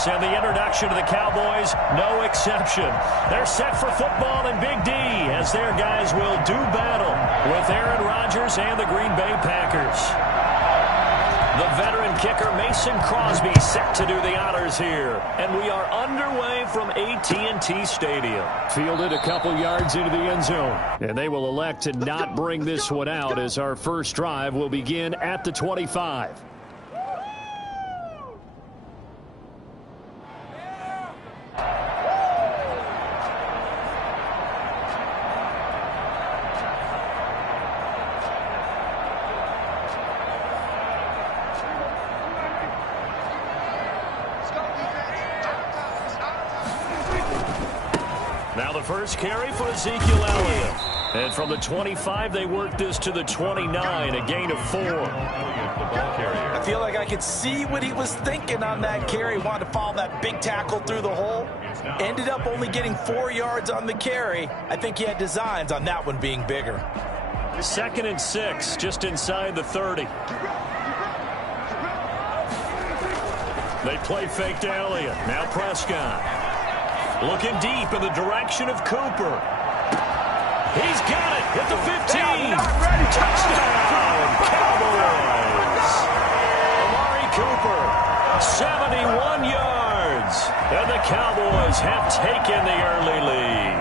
Dallas, and the introduction to the Cowboys, no exception. They're set for football, and Big D, as their guys will do battle with Aaron Rodgers and the Green Bay Packers. The veteran kicker Mason Crosby set to do the honors here. And we are underway from AT&T Stadium. Fielded a couple yards into the end zone. And they will elect to not bring this one out as our first drive will begin at the 25. Now the first carry for Ezekiel Elliott. And from the 25, they work this to the 29, a gain of 4. I feel like I could see what he was thinking on that carry. Wanted to follow that big tackle through the hole. Ended up only getting 4 yards on the carry. I think he had designs on that one being bigger. 2nd and 6, just inside the 30. They play fake to Elliott. Now Prescott. Looking deep in the direction of Cooper. He's got it at the 15. Touchdown, Cowboys. Amari Cooper, 71 yards. And the Cowboys have taken the early lead.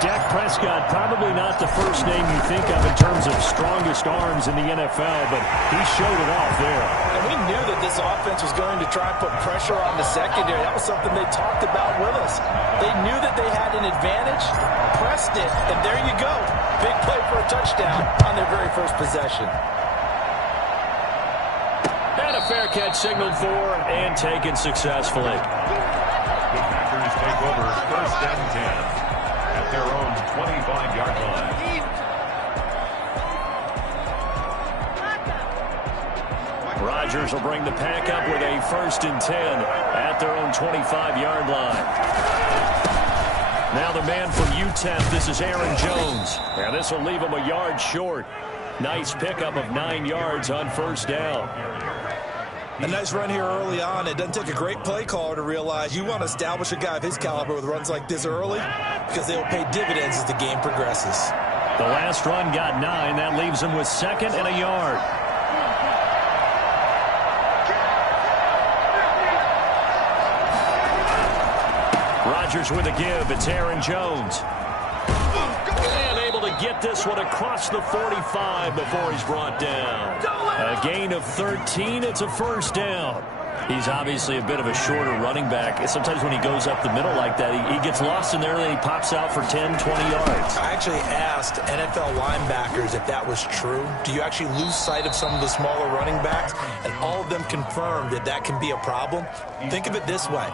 Dak Prescott, probably not the first name you think of in terms of strongest arms in the NFL, but he showed it off there. And we knew that this offense was going to try and put pressure on the secondary. That was something they talked about with us. They knew that they had an advantage, pressed it, and there you go. Big play for a touchdown on their very first possession. And a fair catch signaled for and taken successfully. The Packers take over 1st and 10. At their own 25-yard line. Rodgers will bring the pack up with a 1st and 10 at their own 25-yard line. Now the man from UTEP, this is Aaron Jones. And this will leave him a yard short. Nice pickup of 9 yards on 1st down. A nice run here early on. It doesn't take a great play caller to realize you want to establish a guy of his caliber with runs like this early because they will pay dividends as the game progresses. The last run got 9. That leaves him with 2nd and a yard. Rodgers with a give. It's Aaron Jones. And able to get this one across the 45 before he's brought down. A gain of 13. It's a 1st down. He's obviously a bit of a shorter running back. Sometimes when he goes up the middle like that, he gets lost in there, and then he pops out for 10, 20 yards. I actually asked NFL linebackers if that was true. Do you actually lose sight of some of the smaller running backs? And all of them confirmed that that can be a problem. Think of it this way.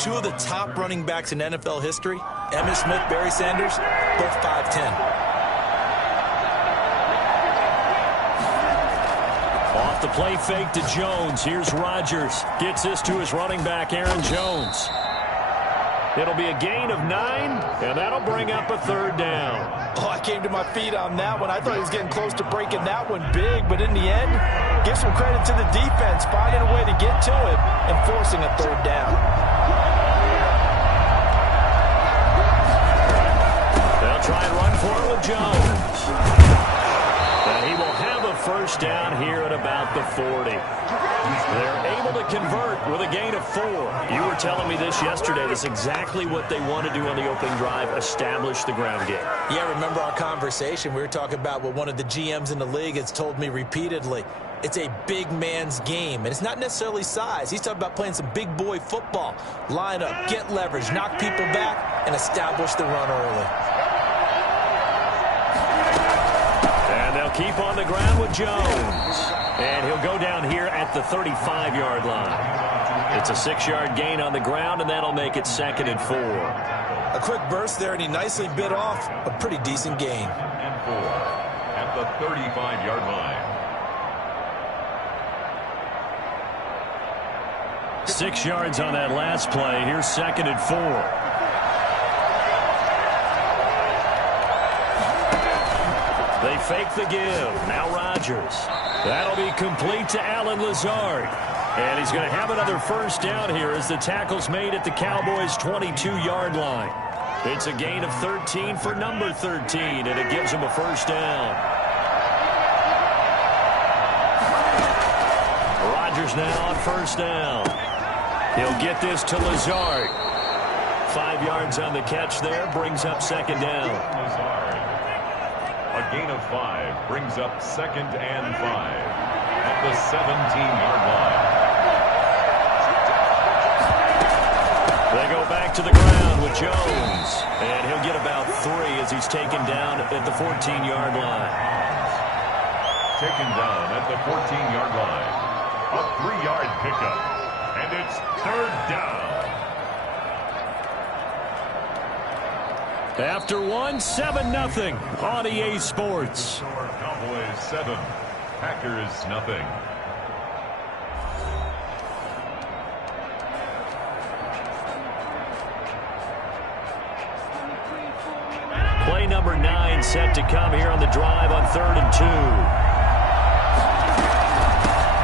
2 of the top running backs in NFL history, Emmitt Smith, Barry Sanders, both 5'10". Off the play fake to Jones. Here's Rodgers. Gets this to his running back, Aaron Jones. It'll be a gain of 9, and that'll bring up a 3rd down. Oh, I came to my feet on that one. I thought he was getting close to breaking that one big, but in the end, give some credit to the defense, finding a way to get to it and forcing a 3rd down. They'll try and run for it with Jones. And he will have a 1st down here at about the 40. They're able to convert with a gain of 4. You were telling me this yesterday. That's exactly what they want to do on the opening drive, establish the ground game. Yeah, remember our conversation. We were talking about what one of the GMs in the league has told me repeatedly. It's a big man's game, and it's not necessarily size. He's talking about playing some big boy football. Line up, get leverage, knock people back, and establish the run early. And they'll keep on the ground with Jones. And he'll go down here at the 35-yard line. It's a 6-yard gain on the ground, and that'll make it 2nd and 4. A quick burst there, and he nicely bit off a pretty decent gain. And 4 at the 35-yard line. 6 yards on that last play. Here's 2nd and 4. They fake the give. Now Rodgers. That'll be complete to Allen Lazard. And he's going to have another first down here as the tackle's made at the Cowboys' 22-yard line. It's a gain of 13 for number 13, and it gives him a first down. Rodgers now on first down. He'll get this to Lazard. 5 yards on the catch there, brings up second down. Lazard. A gain of 5 brings up 2nd and 5 at the 17-yard line. They go back to the ground with Jones, and he'll get about 3 as he's taken down at the 14-yard line. Taken down at the 14-yard line. A 3-yard pickup, and it's 3rd down. After 7-0 on EA Sports. Cowboys 7, Packers nothing. Play number 9 set to come here on the drive on 3rd and 2.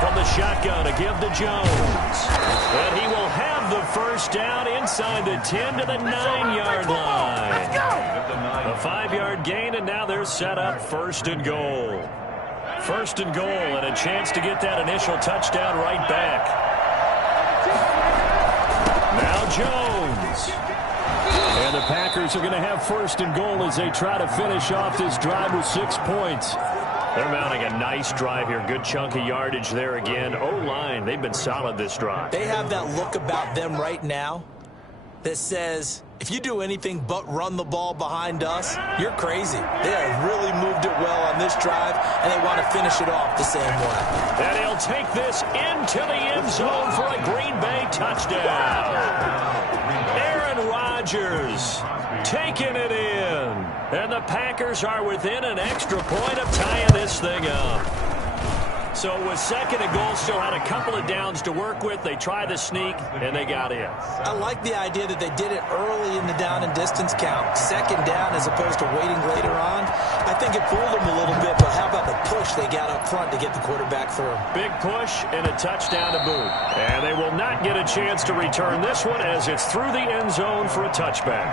From the shotgun, a give to Jones. And he will have the first down inside the 10 to the 9-yard line. A 5-yard gain, and now they're set up 1st and goal. 1st and goal, and a chance to get that initial touchdown right back. Now Jones. And the Packers are going to have 1st and goal as they try to finish off this drive with 6 points. They're mounting a nice drive here. Good chunk of yardage there again. O-line, they've been solid this drive. They have that look about them right now that says, if you do anything but run the ball behind us, you're crazy. They have really moved it well on this drive, and they want to finish it off the same way. And he'll take this into the end zone for a Green Bay touchdown. Aaron Rodgers taking it in. And the Packers are within an extra point of tying this thing up. So with 2nd and goal, still had a couple of downs to work with. They tried the sneak, and they got in. I like the idea that they did it early in the down and distance count. 2nd down as opposed to waiting later on. I think it fooled them a little bit, but how about the push they got up front to get the quarterback through? Big push and a touchdown to boot. And they will not get a chance to return this one as it's through the end zone for a touchback.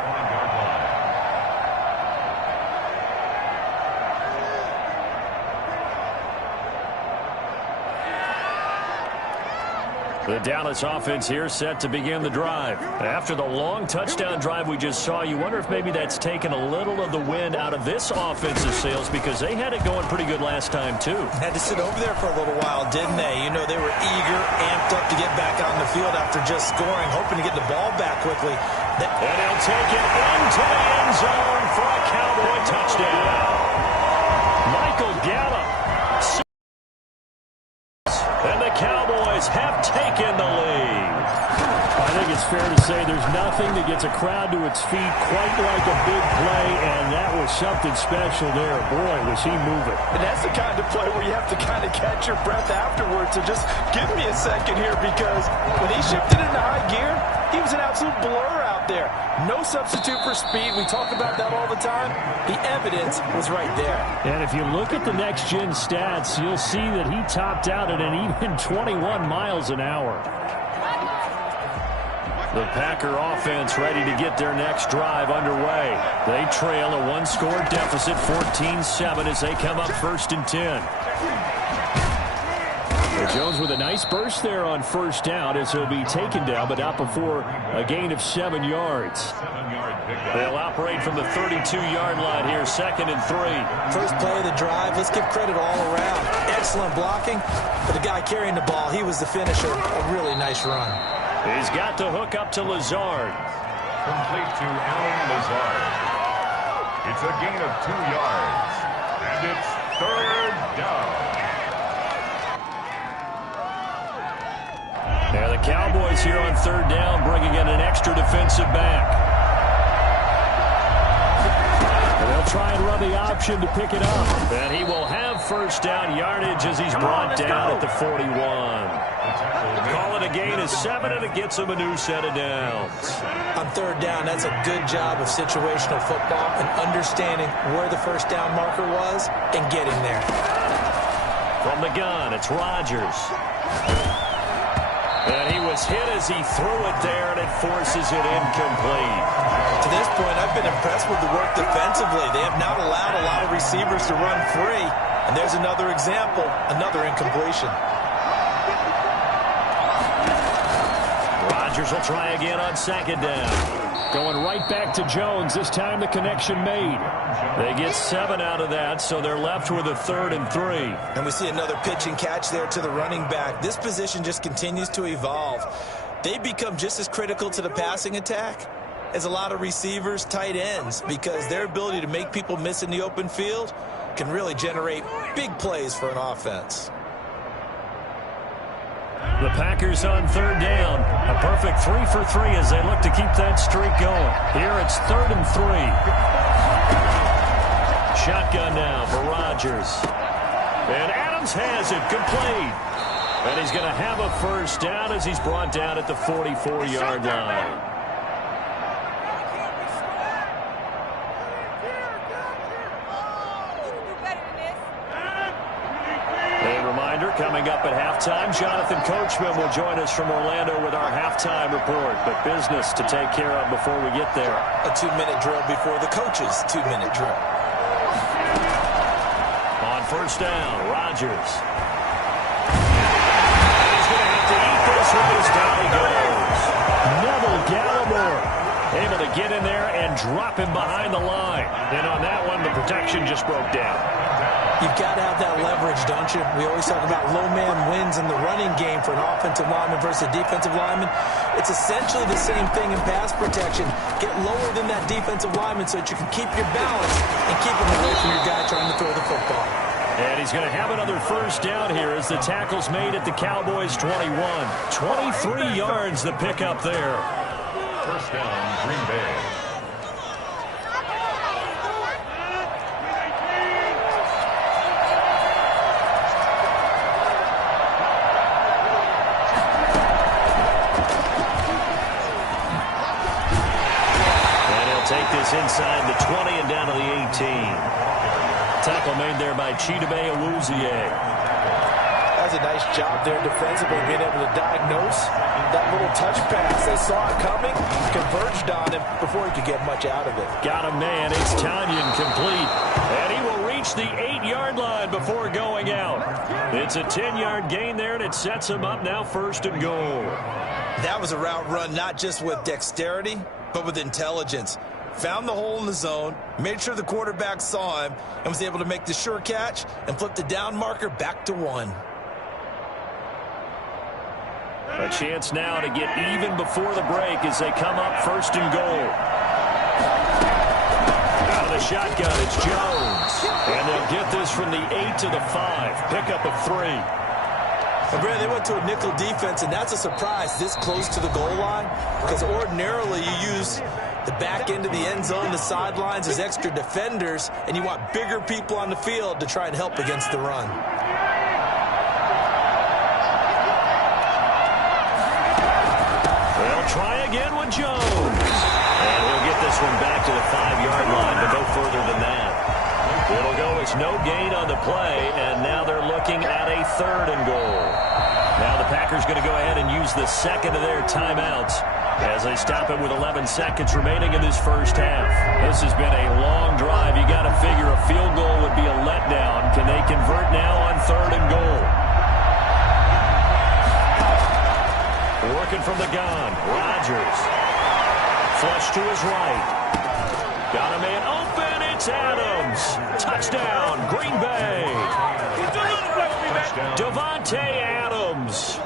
The Dallas offense here set to begin the drive. After the long touchdown drive we just saw, you wonder if maybe that's taken a little of the wind out of this offensive sails because they had it going pretty good last time, too. Had to sit over there for a little while, didn't they? You know, they were eager, amped up to get back on the field after just scoring, hoping to get the ball back quickly. And he'll take it into the end zone for a Cowboy touchdown. Michael Gallup. And the Cowboys have taken the lead. I think it's fair to say there's nothing that gets a crowd to its feet quite like a big play, and that was something special there. Boy, was he moving. And that's the kind of play where you have to kind of catch your breath afterwards. So just give me a second here, because when he shifted into high gear, he was an absolute blur out there. No substitute for speed. We talk about that all the time. The evidence was right there. And if you look at the next-gen stats, you'll see that he topped out at an even 21 miles an hour. The Packer offense ready to get their next drive underway. They trail a 1-score deficit, 14-7, as they come up 1st and 10. Jones with a nice burst there on 1st down as he'll be taken down, but not before a gain of 7 yards. They'll operate from the 32-yard line here, 2nd and 3. First play of the drive, let's give credit all around. Excellent blocking, but the guy carrying the ball, he was the finisher. A really nice run. He's got the hook up to Lazard. Complete to Allen Lazard. It's a gain of 2 yards, and it's 3rd down. Now the Cowboys here on 3rd down, bringing in an extra defensive back. And they'll try and run the option to pick it up. And he will have 1st down yardage as he's brought down at the 41. Call it a gain of 7, and it gets him a new set of downs. On 3rd down, that's a good job of situational football and understanding where the 1st down marker was and getting there. From the gun, it's Rodgers. And he was hit as he threw it there, and it forces it incomplete. To this point, I've been impressed with the work defensively. They have not allowed a lot of receivers to run free. And there's another example, another incompletion. Rodgers will try again on second down. Going right back to Jones. This time the connection made. They get 7 out of that, so they're left with a 3rd and 3. And we see another pitch and catch there to the running back. This position just continues to evolve. They become just as critical to the passing attack as a lot of receivers, tight ends, because their ability to make people miss in the open field can really generate big plays for an offense. The Packers on 3rd down. A perfect 3 for 3 as they look to keep that streak going. Here it's 3rd and 3. Shotgun now for Rodgers. And Adams has it complete. And he's going to have a first down as he's brought down at the 44-yard line. Coming up at halftime, Jonathan Coachman will join us from Orlando with our halftime report. But business to take care of before we get there. A 2-minute drill before the coach's 2-minute drill. On first down, Rodgers. He's going to have to eat this one as down he goes. Neville Gallimore able to get in there and drop him behind the line. And on that one, the protection just broke down. You've got to have that leverage, don't you? We always talk about low man wins in the running game for an offensive lineman versus a defensive lineman. It's essentially the same thing in pass protection. Get lower than that defensive lineman so that you can keep your balance and keep him away from your guy trying to throw the football. And he's going to have another first down here as the tackle's made at the Cowboys' 21. 23 yards the pickup there. First down, Green Bay. Take this inside the 20 and down to the 18. Tackle made there by Chidobe Awuzie. That's a nice job there defensively, being able to diagnose that little touch pass. They saw it coming, converged on him before he could get much out of it. Got a man. It's Tanyan complete. And he will reach the 8-yard line before going out. It's a 10-yard gain there, and it sets him up now 1st and goal. That was a route run not just with dexterity, but with intelligence. Found the hole in the zone, made sure the quarterback saw him, and was able to make the sure catch and flip the down marker back to 1. A chance now to get even before the break as they come up 1st and goal. Out of the shotgun, it's Jones. And they'll get this from the 8 to the 5. Pickup of 3. And Brad, they went to a nickel defense, and that's a surprise this close to the goal line, because ordinarily you use the back end of the end zone, the sidelines as extra defenders, and you want bigger people on the field to try and help against the run. They'll try again with Jones. And he'll get this one back to the 5-yard line, but no further than that. It'll go as no gain on the play, and now they're looking at a 3rd and goal. Now the Packers going to go ahead and use the second of their timeouts as they stop it with 11 seconds remaining in this first half. This has been a long drive. You got to figure a field goal would be a letdown. Can they convert now on 3rd and goal? Working from the gun, Rodgers. Flush to his right. Got a man open. It's Adams. Touchdown, Green Bay. Davante Adams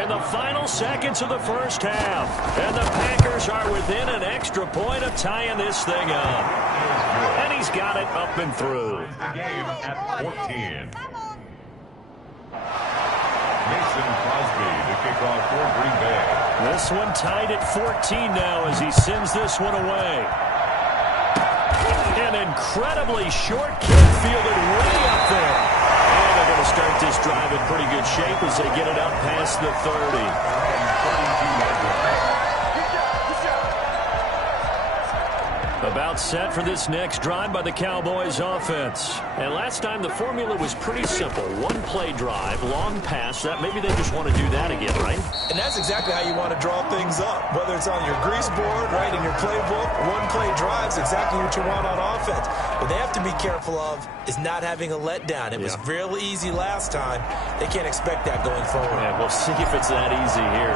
in the final seconds of the first half. And the Packers are within an extra point of tying this thing up. And he's got it up and through. Game at 14. Mason Crosby to kick off for Green Bay. This one tied at 14 now as he sends this one away. An incredibly short kick fielded way up there. And they're going to start this drive in pretty good shape as they get it up past the 30. About about set for this next drive by the Cowboys offense. And last time the formula was pretty simple. One-play drive, long pass. That maybe they just want to do that again, right? And that's exactly how you want to draw things up. Whether it's on your grease board, right, in your playbook, one-play drives, exactly what you want on offense. What they have to be careful of is not having a letdown. It was real easy last time. They can't expect that going forward. Yeah, we'll see if it's that easy here.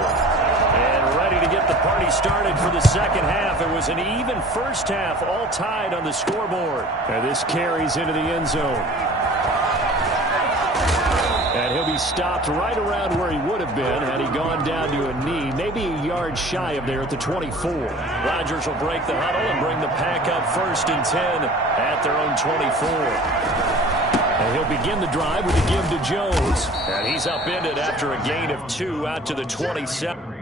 And ready to get the party started for the second half. It was an even first half, all tied on the scoreboard. And this carries into the end zone. And he'll be stopped right around where he would have been had he gone down to a knee, maybe a yard shy of there at the 24. Rodgers will break the huddle and bring the pack up 1st and 10 at their own 24. And he'll begin the drive with a give to Jones. And he's upended after a gain of 2 out to the 27.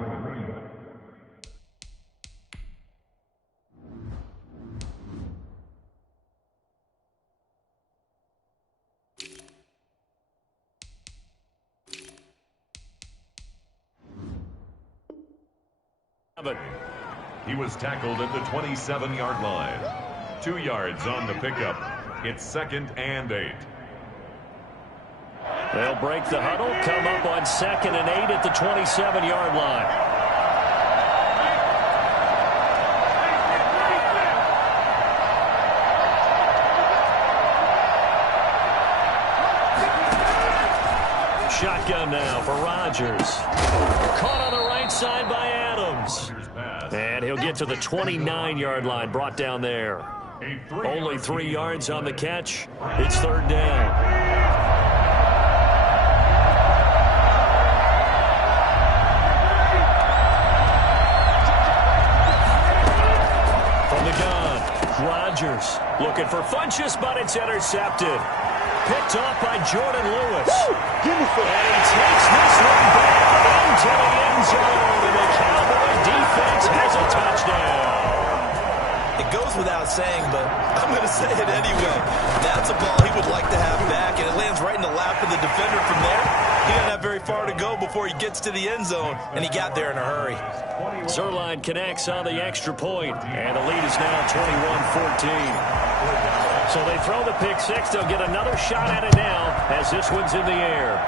He was tackled at the 27-yard line. 2 yards on the pickup. It's 2nd and 8. They'll break the huddle, come up on 2nd and 8 at the 27-yard line. Shotgun now for Rodgers. Caught on the right side by Adams. And he'll get to the 29-yard line, brought down there. Only 3 yards on the catch. It's 3rd down. From the gun, Rodgers looking for Funchess, but it's intercepted. Picked off by Jordan Lewis. And he takes this one back into the end zone. And the Cowboy defense has a touchdown. It goes without saying, but I'm going to say it anyway. That's a ball he would like to have back, and it lands right in the lap of the defender from there. He didn't have very far to go before he gets to the end zone, and he got there in a hurry. Zuerlein connects on the extra point, and the lead is now 21-14. So they throw the pick six. They'll get another shot at it now as this one's in the air.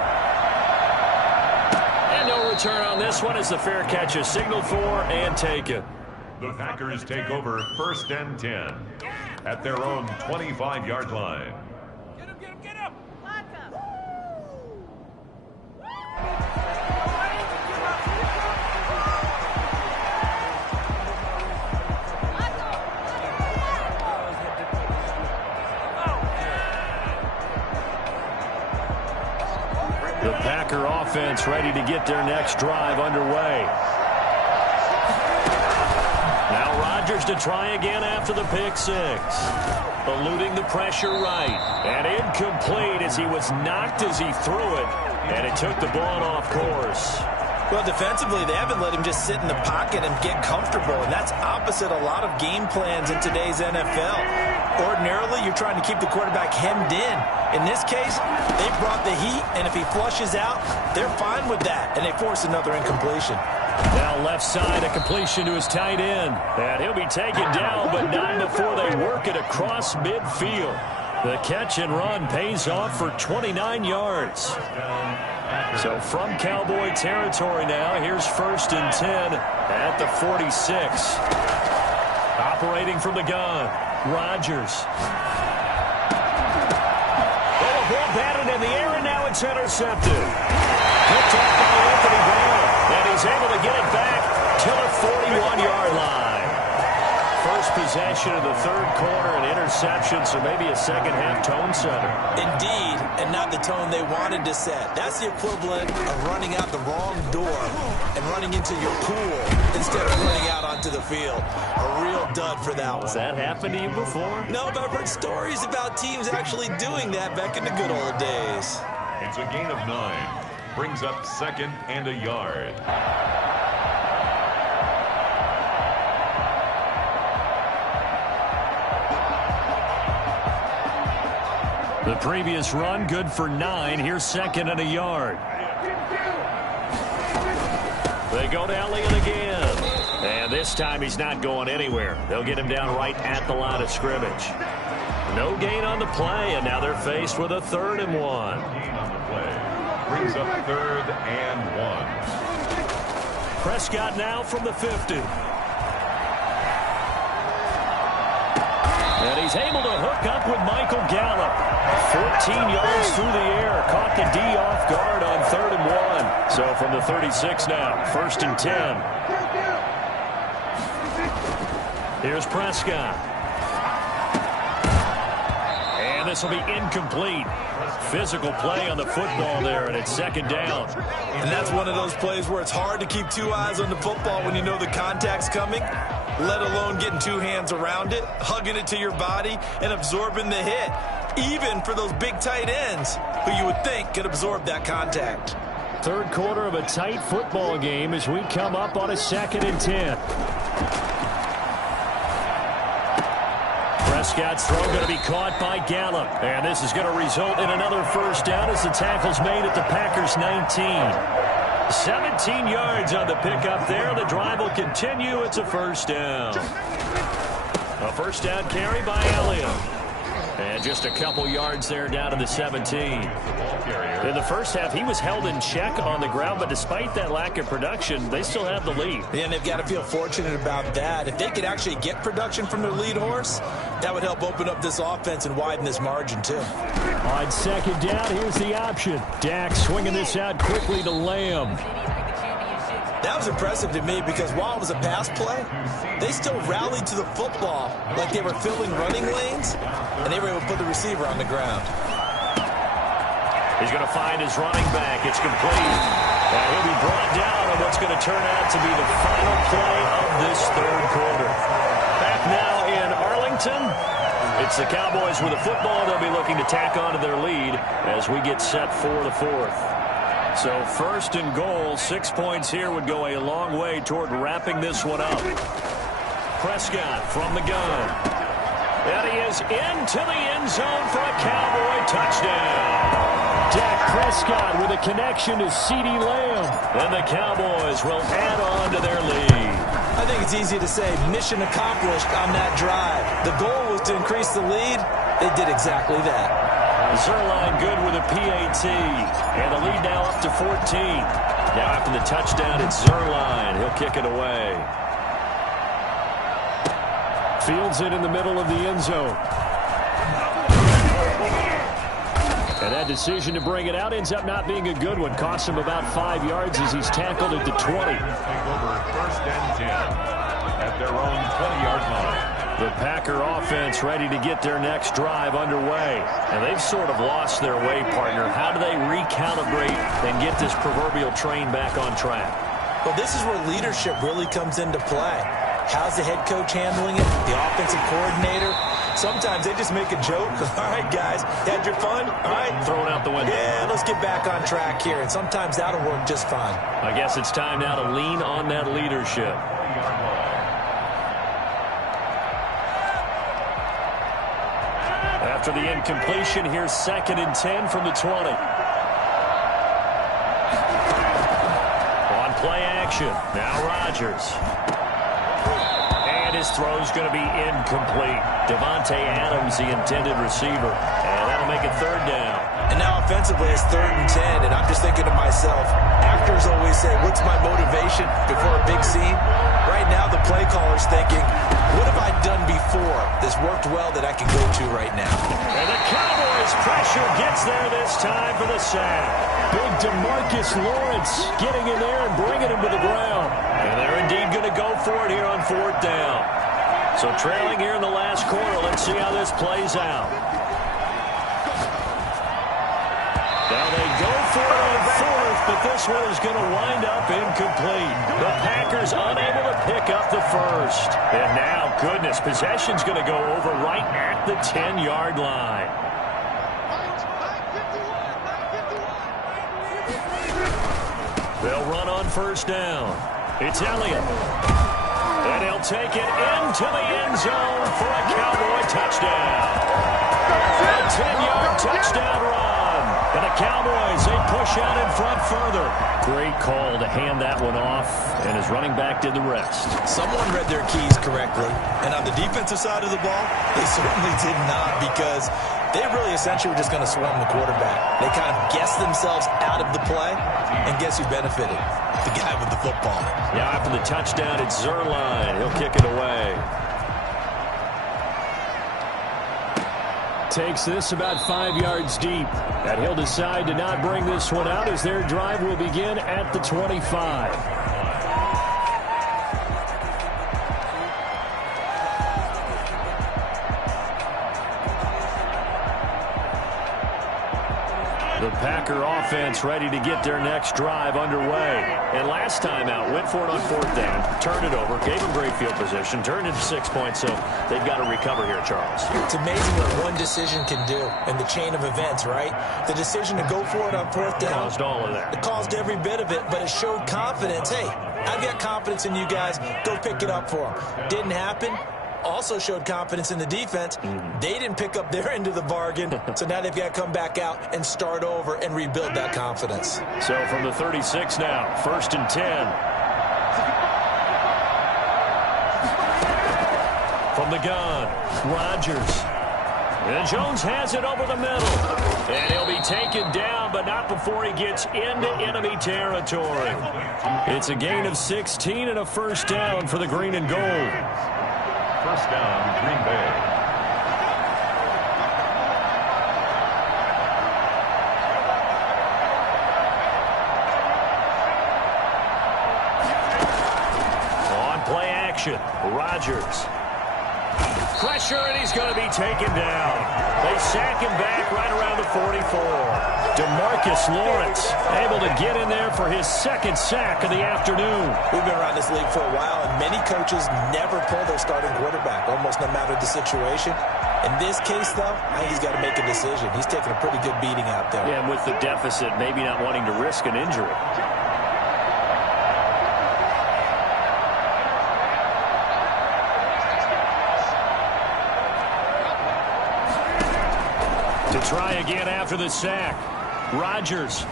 And no return on this one as the fair catch is signaled for and taken. The Packers take over 1st and 10 at their own 25-yard line. Get him, get him, get him! The Packer offense ready to get their next drive underway. Now Rodgers to try again after the pick six. Eluding the pressure right. And incomplete as he was knocked as he threw it. And it took the ball off course. Well, defensively, they haven't let him just sit in the pocket and get comfortable, and that's opposite a lot of game plans in today's NFL. Ordinarily, you're trying to keep the quarterback hemmed in. In this case, they brought the heat, and if he flushes out, they're fine with that, and they force another incompletion. Now left side, a completion to his tight end. And he'll be taken down, but not before they work it across midfield. The catch and run pays off for 29 yards. So from Cowboy territory now, here's 1st and 10 at the 46. Operating from the gun, Rodgers. Oh, a ball batted in the air, and now it's intercepted. Picked off by Anthony Brown, and he's able to get it back to the 41-yard line. First possession of the 3rd quarter, an interception, so maybe a second-half tone setter. Indeed, and not the tone they wanted to set. That's the equivalent of running out the wrong door and running into your pool instead of running out onto the field. A real dud for that one. Has that happened to you before? No, but I've heard stories about teams actually doing that back in the good old days. It's a gain of 9. Brings up 2nd and a yard. The previous run, good for 9. Here's 2nd and a yard. They go to Elliott again. And this time he's not going anywhere. They'll get him down right at the line of scrimmage. No gain on the play, and now they're faced with a 3rd and 1. Gain on the play brings up 3rd and 1. Prescott now from the 50. And he's able to hook up with Michael Gallup. 14 yards through the air. Caught the D off guard on 3rd and 1. So from the 36 now, 1st and 10. Here's Prescott. And this will be incomplete. Physical play on the football there, and it's 2nd down. And that's one of those plays where it's hard to keep 2 eyes on the football when you know the contact's coming, let alone getting 2 hands around it, hugging it to your body, and absorbing the hit, even for those big tight ends who you would think could absorb that contact. 3rd quarter of a tight football game as we come up on a 2nd and 10. Prescott's throw going to be caught by Gallup. And this is going to result in another 1st down as the tackle's made at the Packers' 19. 17 yards on the pickup there. The drive will continue. It's a 1st down. A 1st down carry by Elliott. And just a couple yards there down to the 17. In the first half, he was held in check on the ground, but despite that lack of production, they still have the lead. And they've got to feel fortunate about that. If they could actually get production from their lead horse, that would help open up this offense and widen this margin, too. On 2nd down, here's the option. Dak swinging this out quickly to Lamb. That was impressive to me because while it was a pass play, they still rallied to the football like they were filling running lanes, and they were able to put the receiver on the ground. He's going to find his running back. It's complete. And he'll be brought down on what's going to turn out to be the final play of this 3rd quarter. Back now in Arlington. It's the Cowboys with the football. They'll be looking to tack on to their lead as we get set for the 4th. So 1st and goal, 6 points here would go a long way toward wrapping this one up. Prescott from the gun. And he is into the end zone for a Cowboy touchdown. Dak Prescott with a connection to CeeDee Lamb. And the Cowboys will add on to their lead. I think it's easy to say mission accomplished on that drive. The goal was to increase the lead. They did exactly that. Zuerlein good with a PAT. And the lead now up to 14. Now after the touchdown, it's Zuerlein. He'll kick it away. Fields it in the middle of the end zone. And that decision to bring it out ends up not being a good one. Costs him about 5 yards as he's tackled at the 20. Take over 1st and 10 at their own 20-yard line. The Packer offense ready to get their next drive underway. And they've sort of lost their way, partner. How do they recalibrate and get this proverbial train back on track? Well, this is where leadership really comes into play. How's the head coach handling it? The offensive coordinator? Sometimes they just make a joke. All right, guys, had your fun? All right. Throw it out the window. Yeah, let's get back on track here. And sometimes that'll work just fine. I guess it's time now to lean on that leadership. After the incompletion, here's 2nd and 10 from the 20. On play action, now Rodgers. And his throw's going to be incomplete. Devontae Adams, the intended receiver. And that'll make it 3rd down. And now offensively, it's 3rd and 10. And I'm just thinking to myself, actors always say, what's my motivation before a big scene? Right now, the play caller's thinking, what have I done before that's worked well that I can go to right now? And the Cowboys pressure gets there this time for the sack. Big DeMarcus Lawrence getting in there and bringing him to the ground. And they're indeed going to go for it here on 4th down. So trailing here in the last quarter, let's see how this plays out. Now they go for it on 4th, but this one is going to wind up incomplete. The Packers unable to pick up the 1st. And now, goodness, possession's going to go over right at the 10-yard line. They'll run on 1st down. It's Elliott. And he'll take it into the end zone for a Cowboy touchdown. A 10-yard touchdown run. And the Cowboys, they push out in front further. Great call to hand that one off, and his running back did the rest. Someone read their keys correctly, and on the defensive side of the ball, they certainly did not, because they really essentially were just going to swarm the quarterback. They kind of guessed themselves out of the play, and guess who benefited? The guy with the football. Yeah, after the touchdown, it's Zuerlein. He'll kick it away. Takes this about 5 yards deep. And he'll decide to not bring this one out as their drive will begin at the 25. The Packer offense ready to get their next drive underway. And last time out, went for it on 4th down, turned it over, gave them great field position, turned into 6 points, so they've got to recover here, Charles. It's amazing what one decision can do in the chain of events, right? The decision to go for it on 4th down. Caused all of that. It caused every bit of it, but it showed confidence. Hey, I've got confidence in you guys. Go pick it up for them. Didn't happen. Also showed confidence in the defense. They didn't pick up their end of the bargain, so now they've got to come back out and start over and rebuild that confidence. So from the 36 now, 1st and 10. From the gun, Rodgers. And Jones has it over the middle. And he'll be taken down, but not before he gets into enemy territory. It's a gain of 16 and a 1st down for the green and gold. 1st down, Green Bay. On play action, Rodgers. Pressure, and he's going to be taken down. They sack him back right around the 44. DeMarcus Lawrence able to get in there for his 2nd sack of the afternoon. We've been around this league for a while, and many coaches never pull their starting quarterback, almost no matter the situation. In this case, though, I think he's got to make a decision. He's taking a pretty good beating out there. Yeah, and with the deficit, maybe not wanting to risk an injury. To try again after the sack, Rodgers.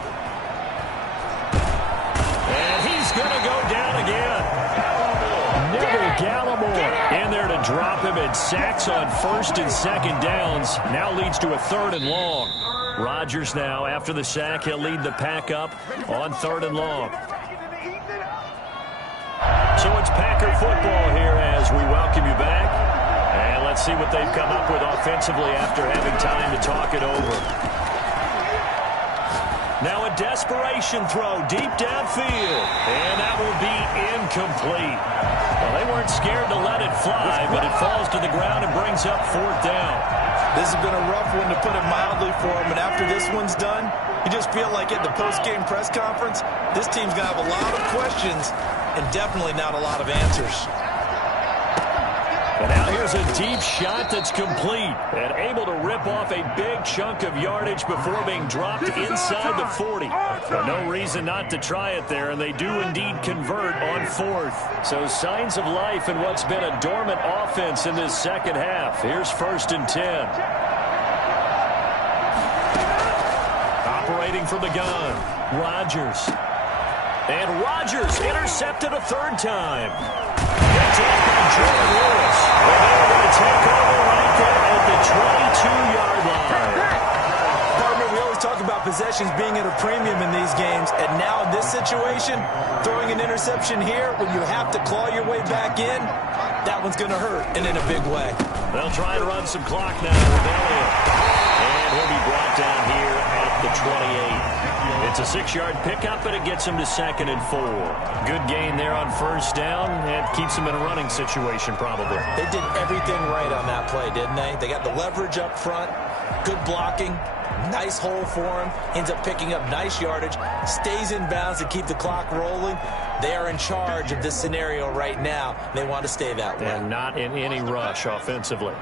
And he's going to go down again. Neville Gallimore in there to drop him, and sacks on 1st and 2nd downs. Now leads to a 3rd and long. Rodgers now, after the sack, he'll lead the pack up on 3rd and long. So it's Packer football here as we welcome you back. And let's see what they've come up with offensively after having time to talk it over. Now a desperation throw deep downfield. And that will be incomplete. Well, they weren't scared to let it fly, but it falls to the ground and brings up 4th down. This has been a rough one, to put it mildly, for him. And after this one's done, you just feel like at the post-game press conference, this team's going to have a lot of questions and definitely not a lot of answers. And now here's a deep shot that's complete and able to rip off a big chunk of yardage before being dropped inside the 40. But no reason not to try it there, and they do indeed convert on 4th. So signs of life in what's been a dormant offense in this 2nd half. Here's 1st and 10. Operating from the gun, Rodgers. And Rodgers intercepted a 3rd time. That's off by Jordan Lewis. And they're going to take over right there at the 22-yard line. Partner, we always talk about possessions being at a premium in these games, and now in this situation, throwing an interception here when you have to claw your way back in, that one's going to hurt, and in a big way. They'll try to run some clock now with Elliott. And he'll be brought down here at the 28. It's a 6-yard pickup, but it gets him to 2nd and 4. Good gain there on 1st down. It keeps him in a running situation, probably. They did everything right on that play, didn't they? They got the leverage up front, good blocking, nice hole for him, ends up picking up nice yardage, stays in bounds to keep the clock rolling. They are in charge of this scenario right now. They want to stay that way. And not in any rush offensively.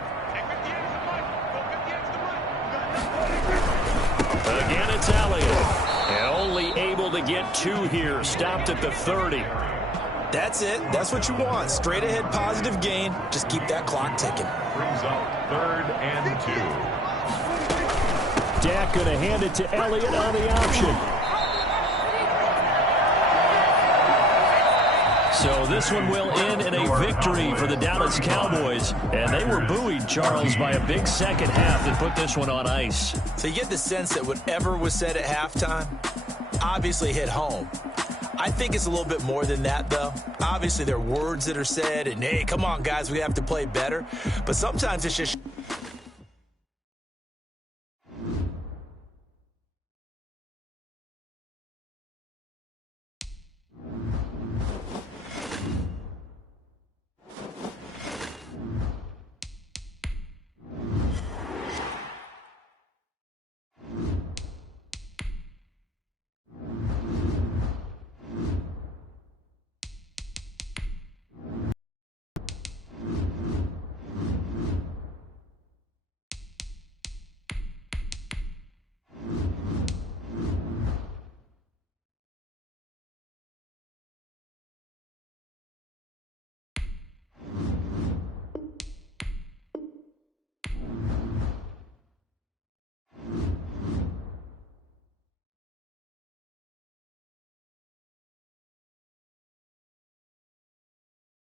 Again, it's Elliott. And only able to get 2 here. Stopped at the 30. That's it. That's what you want. Straight ahead positive gain. Just keep that clock ticking. Brings up 3rd and 2. Dak going to hand it to Elliott on the option. So this one will end in a victory for the Dallas Cowboys. And they were buoyed, Charles, by a big second half that put this one on ice. So you get the sense that whatever was said at halftime obviously hit home. I think it's a little bit more than that, though. Obviously, there are words that are said, and, hey, come on, guys, we have to play better. But sometimes it's just